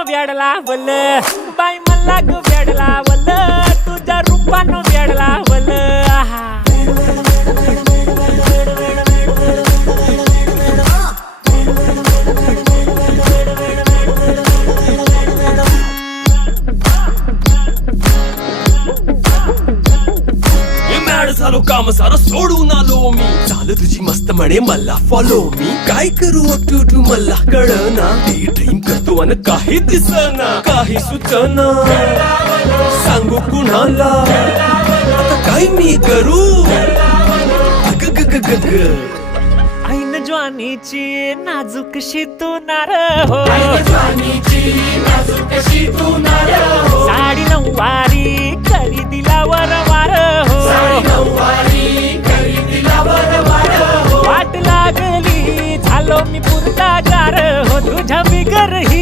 रूपानं वेड लावल बाई मला ग वेड लावल तुझ्या रूपानं वेड लावल आहा झालो काम सारा सोडून आलो मी चाल तुझी मस्त म्हणे मला फॉलो मी काय करू टू मला कळना ती ड्रीम करतो आणि काही दिसना काही सुचना सांगू कुणाला आता काय मी करू ग ग ग ग ग ऐन ज्वानीची नाजूकशी तू नार हो साडी नऊवारी करी दिला वरवार हो वाट लागली झालो मी पुरता गार हो तुझ्या बिगर ही